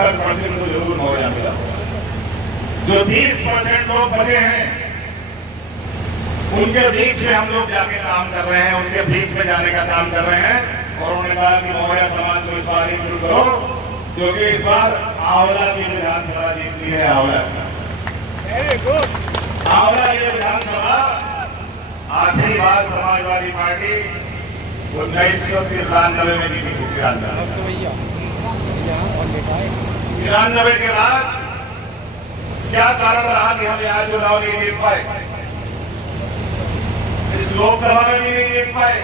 70% को जरूर मुआवजा मिला। जो 30% लोग बचे हैं उनके बीच में हम लोग जाके काम कर रहे हैं, उनके बीच में जाने का काम कर रहे हैं। और उन्होंने कहा कि मौर्य समाज को इस बार ही शुरू करो, क्योंकि इस बार आंवला की विधानसभा जीतनी है। आंवला ये विधानसभा आखिरी बार समाजवादी पार्टी 1993 में जीती थी। 93 के बाद क्या कारण रहा कि हम यहाँ चुनाव नहीं जीत पाए, इस लोकसभा में भी नहीं जीत पाए।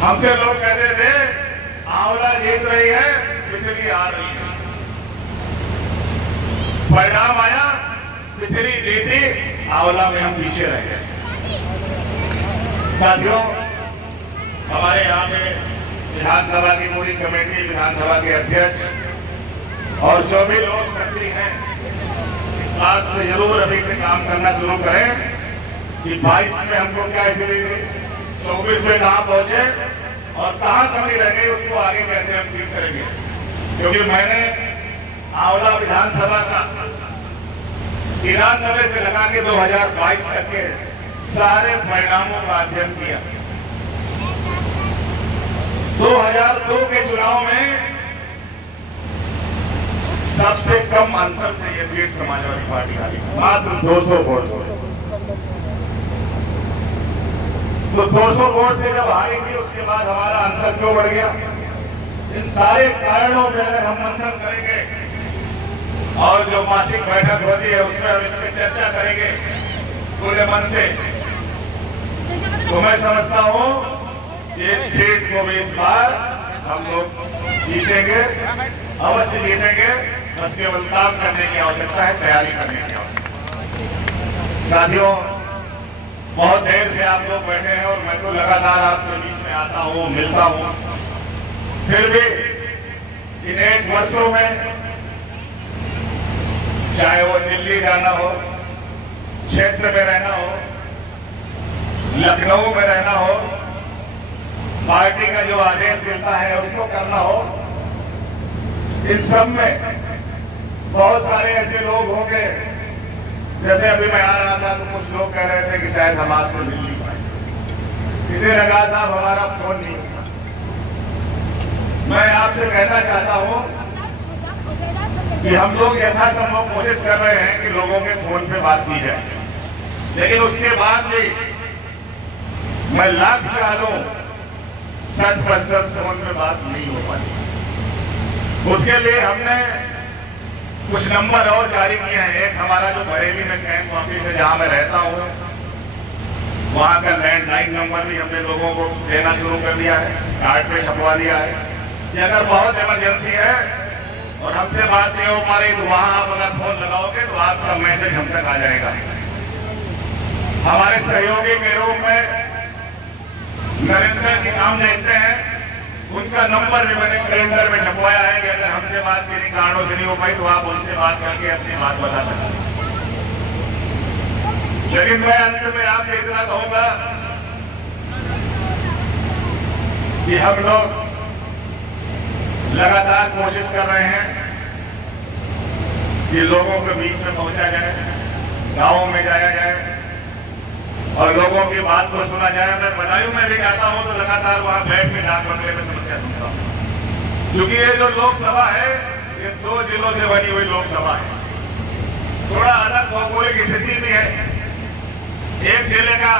हमसे लोग कहते थे आंवला जीत रही है, तितली आ रही है। परिणाम आया, तितली जीती, आंवला में हम पीछे रह गए। साथियों, हमारे यहाँ पे विधानसभा की पूरी कमेटी, विधानसभा के अध्यक्ष और जो भी लोग सक्रिय हैं, इस बात पर जरूर अभी से काम करना शुरू करें कि 22 में हमको क्या स्थिति थी, 24 में कहाँ पहुंचे और कहाँ कमी रह गई, उसको आगे कैसे हम ठीक करेंगे। क्योंकि मैंने आंवला विधानसभा का 93 से लगा के 2022 तक के सारे परिणामों का अध्ययन किया। 2002 के चुनाव में सबसे कम अंतर से ये सीट समाजवादी पार्टी हारी, मात्र 200 वोट से। तो 200 वोट से जब हारेंगे, उसके बाद हमारा अंतर क्यों बढ़ गया? इन सारे कारणों पर अगर हम मंथन करेंगे और जो मासिक बैठक होती है उसमें हम इस पर चर्चा करेंगे पूरे मन से, तो मैं समझता हूं कि इस सीट को भी इस बार हम लोग जीतेंगे, अवश्य जीतेंगे। बस केवल काम करने की आवश्यकता है, तैयारी करने की आवश्यकता है। साथियों, बहुत देर से आप लोग बैठे हैं और मैं तो लगातार आपके बीच में आता हूं, मिलता हूं। फिर भी इन 1 वर्षों में चाहे वो दिल्ली जाना हो, क्षेत्र में रहना हो, लखनऊ में रहना हो, पार्टी का जो आदेश मिलता है उसको करना हो, इन सब में बहुत सारे ऐसे लोग होंगे। जैसे अभी मैं आ रहा था तो कुछ लोग कह रहे थे कि शायद हम आपसे मिल नहीं पाए, किसी ने कहा साहब हमारा फोन नहीं होता। मैं आपसे कहना चाहता हूं कि हम लोग यथासंभव कोशिश कर रहे हैं कि लोगों के फोन पे बात की जाए, लेकिन उसके बाद भी मैं लाख चाह लूं 60% फोन पे बात नहीं हो पाती। उसके लिए हमने कुछ नंबर और जारी किए हैं। एक हमारा जो बरेली में कैंप ऑफिस है जहां मैं रहता हूं, वहां का लैंडलाइन नंबर भी हमने लोगों को देना शुरू कर दिया है, कार्ड पे छपवा दिया है कि अगर बहुत इमरजेंसी है और हमसे बात नहीं हो पा रही तो वहां आप अगर फोन लगाओगे तो आपका मैसेज हम तक आ जाएगा। हमारे सहयोगी के रूप में नरेंद्र जी नाम देखते हैं, उनका नंबर भी मैंने कैलेंडर में छपवाया है कि अगर हमसे बात किन्हीं कारणों से नहीं हो पाई तो आप उनसे बात करके अपनी बात बता सकते। लेकिन मैं अंत में आपसे इतना कहूंगा कि हम लोग लगातार कोशिश कर रहे हैं कि लोगों के बीच में पहुंचा जाए, गांवों में जाया जाए और लोगों की बात को सुना जाए। मैं बदायूं में भी जाता हूं तो लगातार वहां बैठ के डाक बंगले में समस्या सुनता हूं, क्योंकि ये जो लोकसभा है ये 2 जिलों से बनी हुई लोकसभा है। थोड़ा अलग भौगोलिक स्थिति भी है, एक जिले का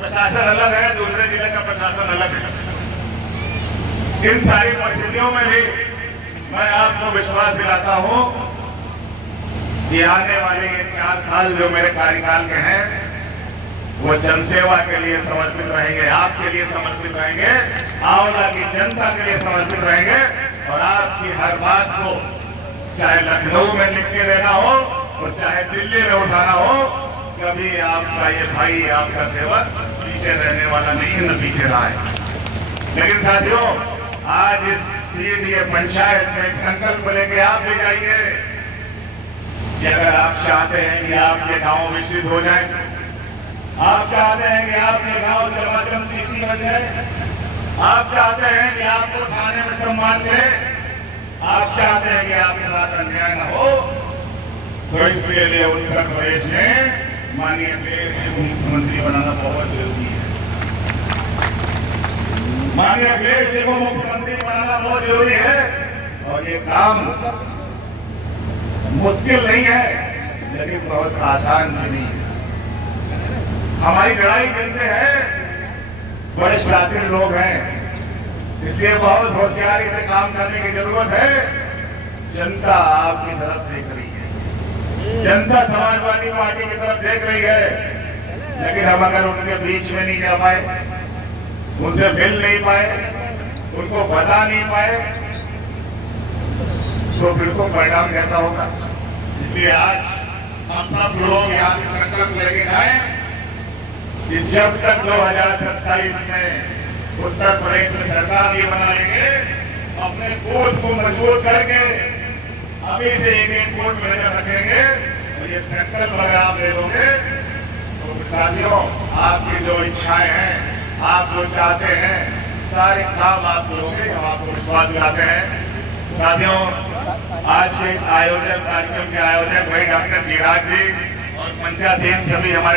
प्रशासन अलग है, दूसरे जिले का प्रशासन अलग है। इन सारी परिस्थितियों में भी मैं आपको विश्वास दिलाता हूं कि आने वाले ये 4 साल जो मेरे कार्यकाल के हैं वो जनसेवा के लिए समर्पित रहेंगे, आपके लिए समर्पित रहेंगे, आंवला की जनता के लिए समर्पित रहेंगे। और आपकी हर बात को चाहे लखनऊ में लिख के देना हो और चाहे दिल्ली में उठाना हो, कभी आपका ये भाई, आपका सेवक पीछे रहने वाला नहीं, न पीछे रहा है। लेकिन साथियों, आज इस ये पंचायत में एक संकल्प लेके आप भी जाइए कि अगर आप चाहते हैं कि आपके गांव विकसित हो जाए, आप चाहते हैं कि आपके गांव चमाचम सिटी बन जाए, आप चाहते हैं कि आपको थाने में सम्मान मिले, आप चाहते हैं कि आपके साथ अन्याय न हो, तो इसके लिए उत्तर प्रदेश में माननीय अखिलेश जी को मुख्यमंत्री बनाना बहुत जरूरी है। माननीय अखिलेश जी को मुख्यमंत्री बनाना बहुत जरूरी है और ये काम मुश्किल नहीं है, लेकिन बहुत आसान भी नहीं है। हमारी लड़ाई किनसे है? बड़े शातिर लोग हैं, इसलिए बहुत होशियारी से काम करने की जरूरत है। जनता आपकी तरफ देख रही है, जनता समाजवादी पार्टी की तरफ देख रही है, लेकिन हम अगर उनके बीच में नहीं जा पाए, उनसे मिल नहीं पाए, उनको बता नहीं पाए, तो फिर तो परिणाम कैसा होगा। इसलिए आज हम सब लोग यहाँ से संकल्प लेके आए कि जब तक 2027 में उत्तर प्रदेश में सरकार नहीं बना लेंगे, अपने वोट को मजबूत करके अभी से एक वोट नजर रखेंगे। और ये संकल्प अगर आप ले लोगे तो साथियों, आपकी जो इच्छाएं हैं, आप जो चाहते हैं, सारे काम आप करोगे, हम आपको विश्वास दिलाते हैं। साथियों, आज के इस कार्यक्रम के आयोजक भाई डॉक्टर गिरिराज जी और पंचायत सभी हमारे